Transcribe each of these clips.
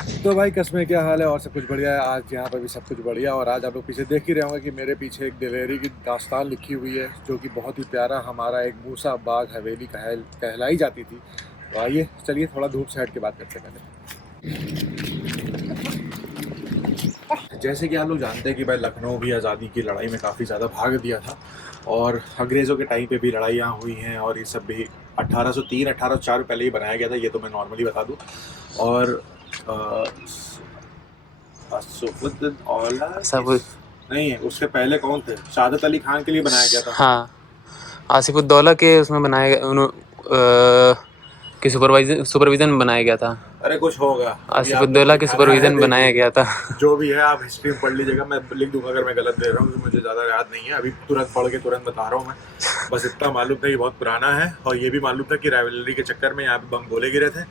तो भाई कसमें क्या हाल है और सब कुछ बढ़िया है। आज यहाँ पर भी सब कुछ बढ़िया। और आज आप लोग पीछे देख ही रहे होंगे कि मेरे पीछे एक दिलेरी की दास्तान लिखी हुई है, जो कि बहुत ही प्यारा हमारा एक मूसा बाग हवेली कहलाई जाती थी। तो आइए चलिए थोड़ा धूप से हट के बात करते हैं पहले। जैसे कि आप लोग जानते हैं कि भाई लखनऊ भी आज़ादी की लड़ाई में काफ़ी ज़्यादा भाग दिया था, और अंग्रेज़ों के टाइम पे भी लड़ाइयाँ हुई हैं, और ये सब भी 1803 1804 पहले ही बनाया गया था, ये तो मैं नॉर्मली बता दूँ। और असफुद्दीन औला सब नहीं है, उससे पहले कौन थे? शहादत अली खान के लिए बनाया गया था। हाँ, आसिफुद्दौला के उसमें बनाया गया, कि सुपरविजन में बनाया गया था। अरे कुछ होगा, अभी आप लोग को आसिफुद्दौला के दिखाना है, सुपरविजन में बनाया देखिए गया था। जो भी है आप हिस्ट्री में पढ़ लीजिएगा, मैं लिख दूंगा अगर मैं गलत दे रहा हूँ, क्योंकि मुझे ज़्यादा याद नहीं है। अभी तुरंत पढ़ के तुरंत बता रहा हूँ मैं। बस इतना मालूम था कि बहुत पुराना है, और ये भी मालूम था कि राइवलरी के चक्कर में यहाँ पे बम गोले गिरे थे,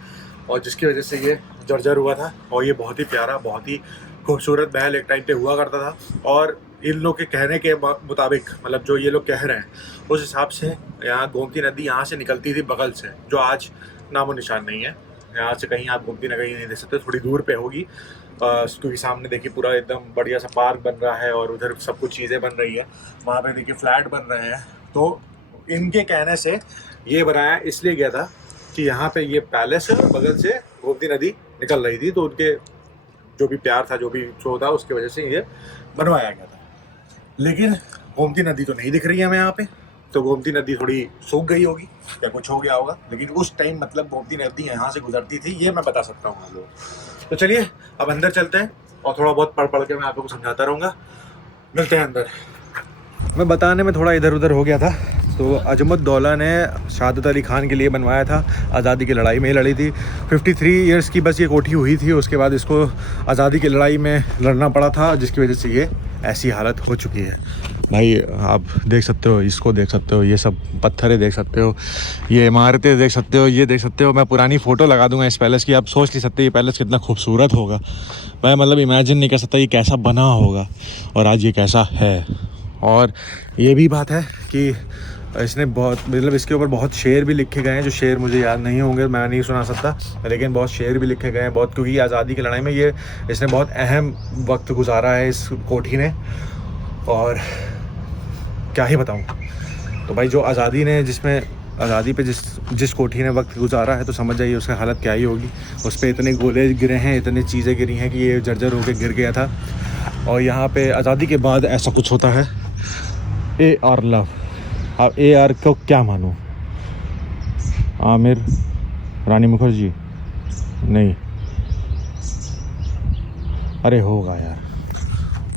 और जिसकी वजह से ये जर्जर हुआ था। और ये बहुत ही प्यारा, बहुत ही खूबसूरत महल एक टाइम पे हुआ करता था। और इन लोग के कहने के मुताबिक, मतलब जो ये लोग कह रहे हैं उस हिसाब से, यहाँ गोमती नदी यहाँ से निकलती थी बगल से, जो आज नामो निशान नहीं है। यहाँ से कहीं आप गोमती नदी नहीं देख सकते, थोड़ी दूर पे होगी, क्योंकि सामने देखिए पूरा एकदम बढ़िया सा पार्क बन रहा है, और उधर सब कुछ चीज़ें बन रही है। वहाँ पे देखिए फ्लैट बन रहे हैं। तो इनके कहने से ये बनाया इसलिए गया था कि यहाँ पे ये पैलेस है, और बगल से गोमती नदी निकल रही थी, तो उनके जो भी प्यार था, जो भी शो था, उसकी वजह से ये बनवाया गया था। लेकिन गोमती नदी तो नहीं दिख रही है हमें यहाँ पे, तो गोमती नदी थोड़ी सूख गई होगी या कुछ हो गया होगा, लेकिन उस टाइम मतलब गोमती नदी यहाँ से गुजरती थी, ये मैं बता सकता हूँ आप लोग। तो चलिए अब अंदर चलते हैं, और थोड़ा बहुत पढ़ पढ़ के मैं आप लोगों को समझाता रहूँगा। मिलते हैं अंदर। मैं बताने में थोड़ा इधर उधर हो गया था। तो अजमुद्दौला ने शहादत अली खान के लिए बनवाया था, आज़ादी की लड़ाई में लड़ी थी। 53 इयर्स की बस ये कोठी हुई थी, उसके बाद इसको आज़ादी की लड़ाई में लड़ना पड़ा था, जिसकी वजह से ये ऐसी हालत हो चुकी है। भाई आप देख सकते हो, इसको देख सकते हो, ये सब पत्थरें देख सकते हो, ये इमारतें देख सकते हो, ये देख सकते हो। मैं पुरानी फ़ोटो लगा दूंगा इस पैलेस की, आप सोच नहीं सकते ये पैलेस कितना खूबसूरत होगा। मैं मतलब इमेजिन नहीं कर सकता ये कैसा बना होगा, और आज ये कैसा है। और ये भी बात है कि इसने बहुत, मतलब इसके ऊपर बहुत शेर भी लिखे गए हैं, जो शेर मुझे याद नहीं होंगे, मैं नहीं सुना सकता, लेकिन बहुत शेर भी लिखे गए हैं बहुत, क्योंकि आज़ादी की लड़ाई में ये इसने बहुत अहम वक्त गुजारा है इस कोठी ने। और क्या ही बताऊं। तो भाई जो आज़ादी ने, जिसमें आज़ादी पे जिस कोठी ने वक्त गुजारा है, तो समझ जाइए उसकी हालत क्या ही होगी। उस पर इतने गोले गिरे हैं, इतनी चीज़ें गिरी हैं कि ये जर्जर होकर गिर गया था। और यहाँ पे आज़ादी के बाद ऐसा कुछ होता है। ए आर लव, अब ए आर को क्या मानूं? आमिर, रानी मुखर्जी, नहीं, अरे होगा यार,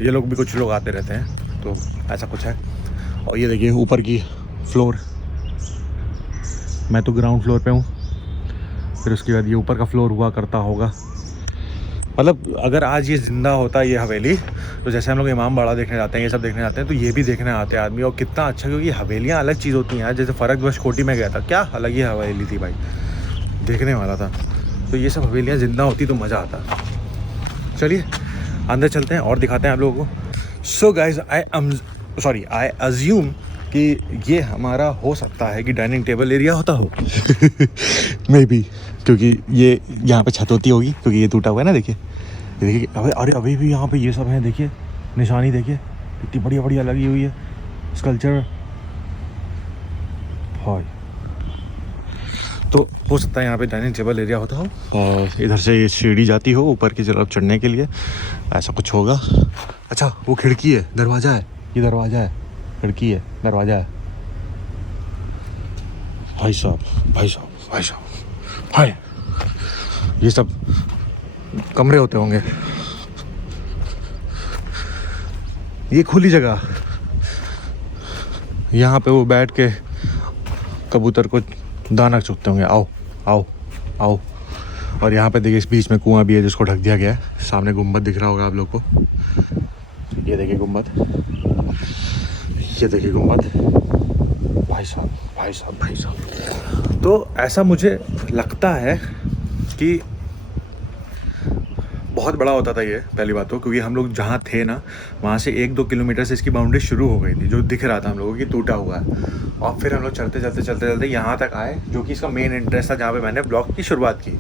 ये लोग भी, कुछ लोग आते रहते हैं, तो ऐसा कुछ है। और ये देखिए ऊपर की फ्लोर, मैं तो ग्राउंड फ्लोर पे हूँ, फिर उसके बाद ये ऊपर का फ्लोर हुआ करता होगा। मतलब अगर आज ये ज़िंदा होता ये हवेली, तो जैसे हम लोग इमाम बाड़ा देखने जाते हैं, ये सब देखने जाते हैं, तो ये भी देखने आते हैं आदमी। और कितना अच्छा, क्योंकि हवेलियाँ अलग चीज़ होती हैं यार। जैसे फरकबश कोठी में गया था, क्या अलग ही हवेली थी भाई, देखने वाला था। तो ये सब हवेलियाँ ज़िंदा होती तो मज़ा आता। चलिए अंदर चलते हैं और दिखाते हैं आप लोगों को। सो गाइज, आई अज्यूम कि ये हमारा हो सकता है कि डाइनिंग टेबल एरिया होता हो। मे बी, क्योंकि ये यहाँ पे छत होती होगी, क्योंकि ये टूटा हुआ है ना। देखिए देखिए, अरे अभी भी यहाँ पे ये सब है, देखिए निशानी, देखिए इतनी बढ़िया बढ़िया लगी हुई है स्कल्पचर। हाय, तो हो सकता है यहाँ पे डाइनिंग टेबल एरिया होता हो, और इधर से ये सीढ़ी जाती हो ऊपर की तरफ चढ़ने के लिए, ऐसा कुछ होगा। अच्छा, वो खिड़की है, दरवाज़ा है, ये दरवाज़ा है, खिड़की है, दरवाज़ा है। भाई साहब, भाई साहब, भाई साहब, हाय, ये सब कमरे होते होंगे। ये खुली जगह, यहाँ पे वो बैठ के कबूतर को दाना चुगते होंगे। आओ आओ आओ। और यहाँ पे देखिए इस बीच में कुआं भी है, जिसको ढक दिया गया है। सामने गुम्बद दिख रहा होगा आप लोग को, ये देखिए गुम्बद, ये देखिए गुम्बद। भाई साहब, भाई साहब, भाई साहब। तो ऐसा मुझे लगता है कि बहुत बड़ा होता था ये, पहली बात तो, क्योंकि हम लोग जहाँ थे ना, वहाँ से 1-2 किलोमीटर से इसकी बाउंड्री शुरू हो गई थी, जो दिख रहा था हम लोगों की टूटा हुआ है। और फिर हम लोग चलते चलते चलते चलते यहाँ तक आए, जो कि इसका मेन इंटरेस्ट था, जहाँ पे मैंने ब्लॉग की शुरुआत की।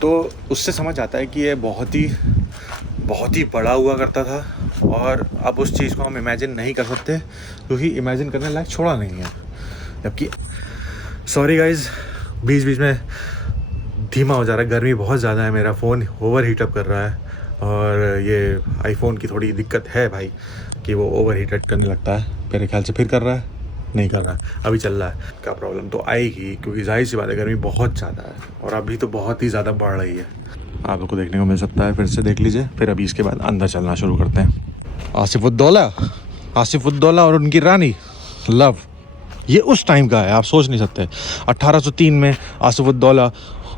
तो उससे समझ आता है कि ये बहुत ही बड़ा हुआ करता था, और अब उस चीज़ को हम इमेजिन नहीं कर सकते क्योंकि इमेजिन करने लायक छोड़ा नहीं है। जबकि सॉरी गाइज, बीच में धीमा हो जा रहा है, गर्मी बहुत ज़्यादा है, मेरा फ़ोन ओवर हीटअप कर रहा है, और ये आईफोन की थोड़ी दिक्कत है भाई कि वो ओवर हीटअप करने लगता है। मेरे ख्याल से फिर कर रहा है, नहीं कर रहा है, अभी चल रहा है। क्या प्रॉब्लम तो आएगी क्योंकि जाहिर सी बात है गर्मी बहुत ज़्यादा है, और अभी तो बहुत ही ज़्यादा बढ़ रही है। आप लोग को देखने को मिल सकता है, फिर से देख लीजिए। फिर अभी इसके बाद अंदर चलना शुरू करते हैं। आसिफ उद्दौला और उनकी रानी लव, ये उस टाइम का है, आप सोच नहीं सकते। 1803 में आसिफ उद्दौला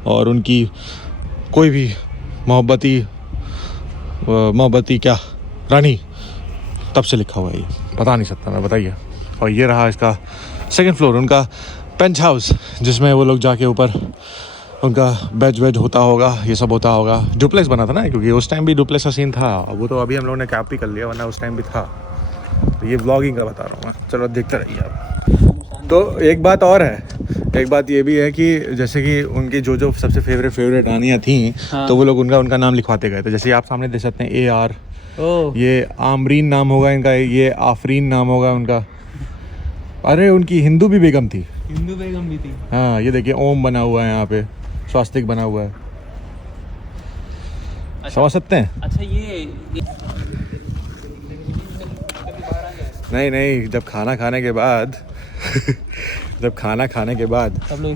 और उनकी कोई भी मोहब्बती क्या रानी, तब से लिखा हुआ है, ये बता नहीं सकता मैं, बताइए। और ये रहा इसका सेकंड फ्लोर, उनका पेंट हाउस, जिसमें वो लोग जाके ऊपर उनका बेड होता होगा, ये सब होता होगा। डुप्लेक्स बना था ना, क्योंकि उस टाइम भी डुप्लेक्स का सीन था, वो तो अभी हम लोगों ने कैप भी कर लिया, वरना उस टाइम भी था। तो ये व्लॉगिंग का बता रहा हूँ मैं, चलो देखते रहिए आप। तो एक बात और है, एक बात ये भी है कि जैसे कि उनकी जो सबसे फेवरेट रानियाँ थी, हाँ। तो वो लोग उनका नाम लिखवाते गए थे। जैसे आप सामने देख सकते हैं AR, ये आमरीन नाम होगा इनका, ये आफरीन नाम होगा उनका। अरे उनकी हिंदू भी बेगम थी, हिंदू बेगम भी थी, हाँ। ये देखिए ओम बना हुआ है यहाँ पे, स्वास्तिक बना हुआ है। अच्छा, समझ सकते हैं। अच्छा ये नहीं, जब खाना खाने के बाद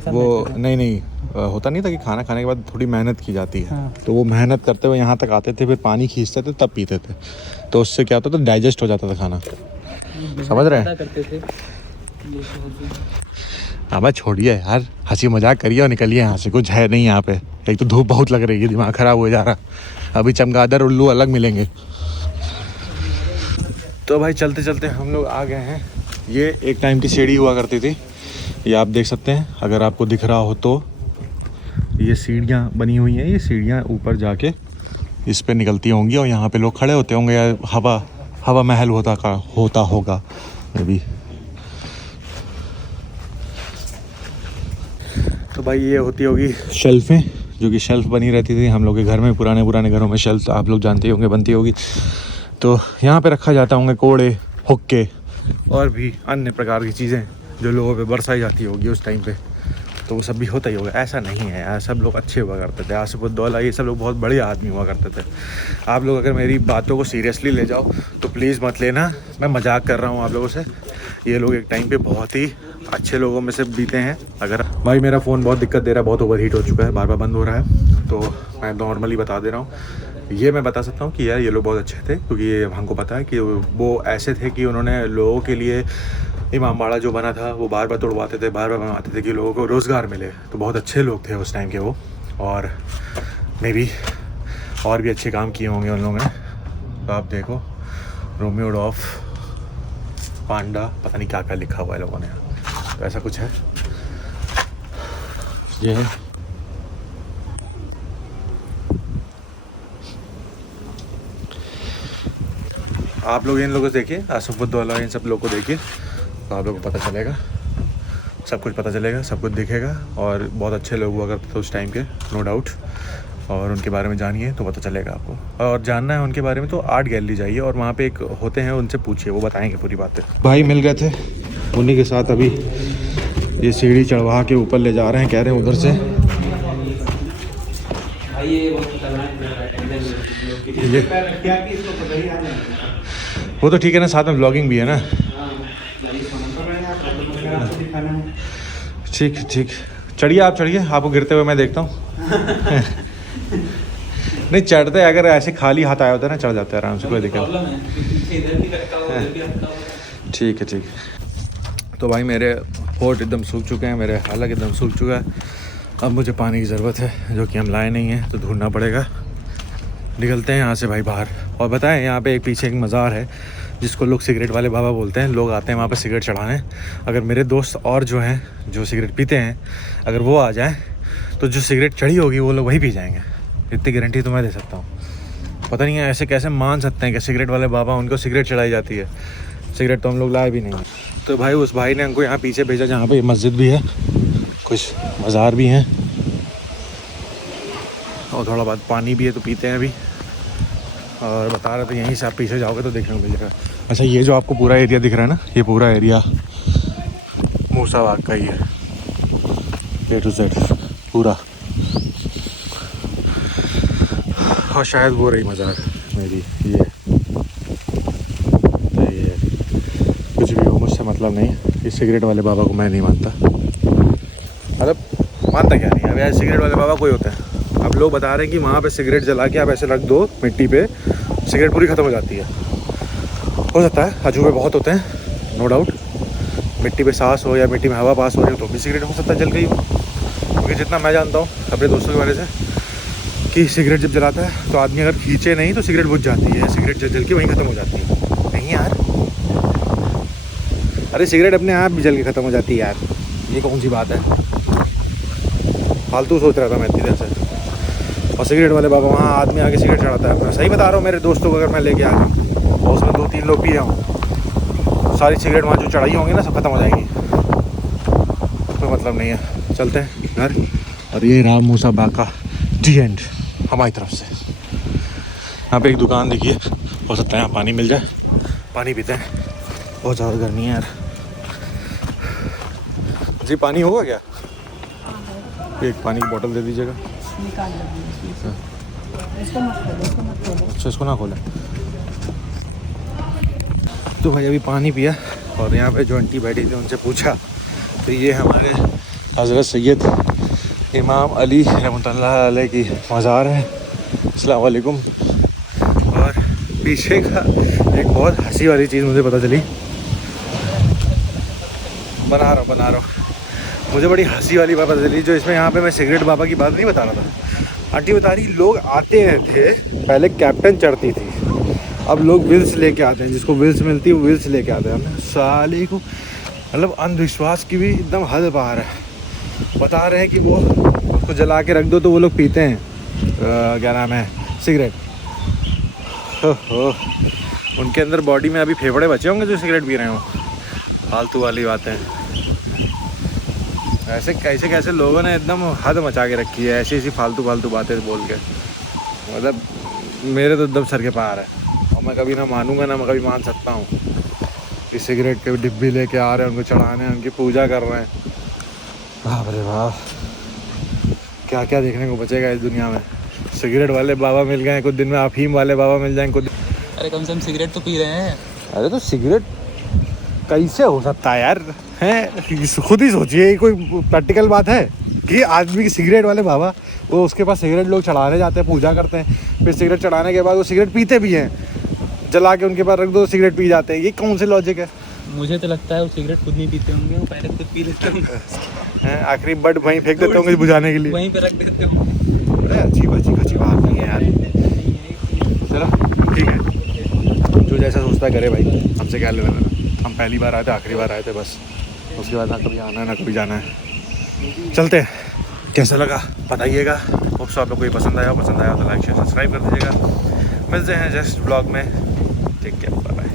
वो नहीं होता नहीं था कि खाना खाने के बाद थोड़ी मेहनत की जाती है, हाँ। तो वो मेहनत करते हुए यहाँ तक आते थे, फिर पानी खींचते थे, तब पीते थे, तो उससे क्या होता था, डाइजेस्ट हो जाता था खाना। समझ रहे हैं? हाँ छोड़िए यार, हंसी मजाक करिए और निकलिए यहाँ से, कुछ है नहीं यहाँ पे। एक तो धूप बहुत लग रही है, दिमाग ख़राब हो जा रहा, अभी चमगादड़ उल्लू अलग मिलेंगे। तो भाई चलते चलते हम लोग आ गए हैं। ये एक टाइम की सीढ़ी हुआ करती थी, ये आप देख सकते हैं, अगर आपको दिख रहा हो तो। ये सीढ़ियाँ बनी हुई हैं, ये सीढ़ियाँ ऊपर जाके इस पे निकलती होंगी, और यहाँ पे लोग खड़े होते होंगे, या हवा महल होता होगा मे बी। तो भाई ये होती होगी शेल्फें, जो कि शेल्फ बनी रहती थी हम लोग के घर में, पुराने घरों में शेल्फ आप लोग जानते होंगे बनती होगी। तो यहाँ पे रखा जाता होंगे कोड़े, हुक्के और भी अन्य प्रकार की चीज़ें जो लोगों पे बरसाई जाती होगी उस टाइम पे, तो वो सब भी होता ही होगा। ऐसा नहीं है यार, सब लोग अच्छे हुआ करते थे, आसिफ उद्दौला ये सब लोग बहुत बड़े आदमी हुआ करते थे। आप लोग अगर मेरी बातों को सीरियसली ले जाओ तो प्लीज़ मत लेना, मैं मजाक कर रहा हूँ आप लोगों से। ये लोग एक टाइम पे बहुत ही अच्छे लोगों में से बीते हैं। अगर भाई मेरा फ़ोन बहुत दिक्कत दे रहा है, बहुत ओवर हीट हो चुका है, बार बार बंद हो रहा है, तो मैं नॉर्मली बता दे रहा हूँ। ये मैं बता सकता हूँ कि यार ये लोग बहुत अच्छे थे, क्योंकि ये हमको पता है कि वो ऐसे थे कि उन्होंने लोगों के लिए इमामबाड़ा जो बना था वो बार बार तोड़वाते थे, बार बार बनवाते थे कि लोगों को रोज़गार मिले। तो बहुत अच्छे लोग थे उस टाइम के वो, और मे बी और भी अच्छे काम किए होंगे उन लोगों ने। तो आप देखो, रोमियो डॉफ पांडा, पता नहीं क्या क्या लिखा हुआ है लोगों ने, तो ऐसा कुछ है। ये है आप लोग इन लोगों को देखिए, आसिफ उद्दौला इन सब लोगों को देखिए, तो आप लोगों को पता चलेगा, सब कुछ पता चलेगा, सब कुछ दिखेगा। और बहुत अच्छे लोग हुआ करते थे उस टाइम के, नो डाउट। और उनके बारे में जानिए तो पता चलेगा आपको, और जानना है उनके बारे में तो आर्ट गैलरी जाइए, और वहाँ पे एक होते हैं, उनसे पूछिए, वो बताएंगे पूरी बातें। भाई मिल गए थे, उन्हीं के साथ अभी ये सीढ़ी चढ़वा के ऊपर ले जा रहे हैं, कह रहे हैं उधर से। वो तो ठीक है ना, साथ में व्लॉगिंग भी है ना। ठीक, चढ़िए, आप चढ़िए, आपको गिरते हुए मैं देखता हूँ। नहीं चढ़ते, अगर ऐसे खाली हाथ आया होता है ना, चढ़ जाते हैं आराम से, कोई दिक्कत। ठीक है। तो भाई मेरे होठ एकदम सूख चुके हैं, मेरे हालत एकदम सूख चुका है। अब मुझे पानी की ज़रूरत है, जो कि हम लाए नहीं हैं, तो ढूंढना पड़ेगा। निकलते हैं यहाँ से भाई बाहर। और बताएं, यहाँ पे एक पीछे एक मज़ार है, जिसको लोग सिगरेट वाले बाबा बोलते हैं। लोग आते हैं वहाँ पे सिगरेट चढ़ाने। अगर मेरे दोस्त और जो हैं, जो सिगरेट पीते हैं, अगर वो आ जाएं तो जो सिगरेट चढ़ी होगी वो लोग वही पी जाएंगे, इतनी गारंटी तो मैं दे सकता हूँ। पता नहीं है ऐसे कैसे मान सकते हैं कि सिगरेट वाले बाबा, उनको सिगरेट चढ़ाई जाती है। सिगरेट तो हम लोग लाए भी नहीं है। तो भाई उस भाई ने हमको यहाँ पीछे भेजा, जहाँ पे मस्जिद भी है, कुछ मज़ार भी हैं। और थोड़ा बहुत पानी भी है तो पीते हैं अभी। और बता रहे थे यहीं से आप पीछे जाओगे तो देखने को मिल जाएगा। अच्छा ये जो आपको पूरा एरिया दिख रहा है ना, ये पूरा एरिया मूसा बाग का ही है, A to Z पूरा। और शायद वो रही मज़ार मेरी, ये तो ये कुछ भी हो मुझसे मतलब नहीं। इस सिगरेट वाले बाबा को मैं नहीं मानता, मतलब मानता क्या नहीं। अब यार सिगरेट वाले बाबा कोई होते हैं। अब लोग बता रहे हैं कि वहाँ पे सिगरेट जला के आप ऐसे रख दो मिट्टी पे, सिगरेट पूरी ख़त्म हो जाती है। हो सकता है, अजूबे बहुत होते हैं नो डाउट। मिट्टी पे सांस हो या मिट्टी में हवा पास हो रही हो तो भी सिगरेट हो सकता है जल गई हो। क्योंकि जितना मैं जानता हूँ अपने दोस्तों के बारे से कि सिगरेट जब जलाता है तो आदमी अगर खींचे नहीं तो सिगरेट बुझ जाती है, सिगरेट जल के वहीं ख़त्म हो जाती है। नहीं यार, अरे सिगरेट अपने आप भी जल के ख़त्म हो जाती है यार, ये कौन सी बात है। फालतू सोच रहा था मैं इतनी देर से। और सिगरेट वाले बाबा वहाँ आदमी आके सिगरेट चढ़ाता है। मैं सही बता रहा हूँ, मेरे दोस्तों को अगर मैं लेके आ जाऊँ और उसमें 2-3 लोग पी जाऊँ, सारी सिगरेट वहाँ जो चढ़ाई होंगी ना सब ख़त्म हो जाएगी। कोई मतलब नहीं है, चलते हैं घर। और ये रहा मूसा बाग का डी एंड हमारी तरफ से। यहाँ पे एक दुकान देखिए, हो सकता है यहाँ पानी मिल जाए, पानी पीते हैं। बहुत ज़्यादा गर्मी है यार। जी पानी होगा क्या? एक पानी की बोतल दे दीजिएगा। अच्छा इसको ना खोलें। तो भाई अभी पानी पिया और यहाँ पे जो आंटी बैठी थी उनसे पूछा तो ये हमारे हज़रत सैयद इमाम अली रहमतुल्लाह अलैह की मज़ार है। अस्सलाम वालेकुम। और पीछे का एक बहुत हंसी वाली चीज़ मुझे पता चली, बना रहा हूँ। मुझे बड़ी हंसी वाली बात पता चली जो इसमें यहाँ पे मैं सिगरेट बाबा की बात नहीं बता रहा था। आंटी बता रही लोग आते हैं थे, पहले कैप्टन चढ़ती थी, अब लोग विल्स लेके आते हैं, जिसको विल्स मिलती है वो विल्स लेके आते हैं। साले को मतलब अंधविश्वास की भी एकदम हद पार है। बता रहे हैं कि वो उसको जला के रख दो तो वो लोग पीते हैं क्या नाम है, सिगरेट। उनके अंदर बॉडी में अभी फेफड़े बचे होंगे जो सिगरेट पी रहे हो। फालतू वाली बातें। ऐसे कैसे लोगों ने एकदम हद मचा के रखी है, ऐसी फालतू बातें बोल के। मतलब मेरे तो एकदम सर के पार है और मैं कभी ना मानूंगा ना मैं कभी मान सकता हूँ कि सिगरेट के डिब्बी लेके आ रहे हैं, उनको चढ़ाने, उनकी पूजा कर रहे हैं। बाप रे बाप, क्या क्या देखने को बचेगा इस दुनिया में। सिगरेट वाले बाबा मिल गए कुछ दिन में, अफीम वाले बाबा मिल जाएंगे कुछ। अरे कम से कम सिगरेट तो पी रहे हैं। अरे तो सिगरेट कैसे हो सकता है यार, हैं? खुद ही सोचिए, ये कोई प्रैक्टिकल बात है कि आदमी की सिगरेट वाले बाबा वो उसके पास सिगरेट लोग चढ़ाने जाते हैं, पूजा करते हैं, फिर सिगरेट चढ़ाने के बाद वो सिगरेट पीते भी हैं, जला के उनके पास रख दो सिगरेट पी जाते हैं। ये कौन से लॉजिक है? मुझे तो लगता है वो सिगरेट खुद नहीं पीते होंगे, वो पहले खुद पी लेते होंगे, आखिरी बट वहीं फेंक देते होंगे बुझाने के लिए, वहीं पे रख देते होंगे। अरे अजीब बात नहीं है यार। चलो ठीक है, जो जैसा सोचता है करे भाई, हमसे क्या लेना देना। हम पहली बार आए थे, आखिरी बार आए थे बस, उसके बाद ना कभी आना है ना कभी जाना है। चलते हैं, कैसा लगा बताइएगा। होप्स आप लोग को ये पसंद आया तो लाइक शेयर सब्सक्राइब कर दीजिएगा। मिलते हैं जस्ट ब्लॉग में, टेक केयर, बाय बाय।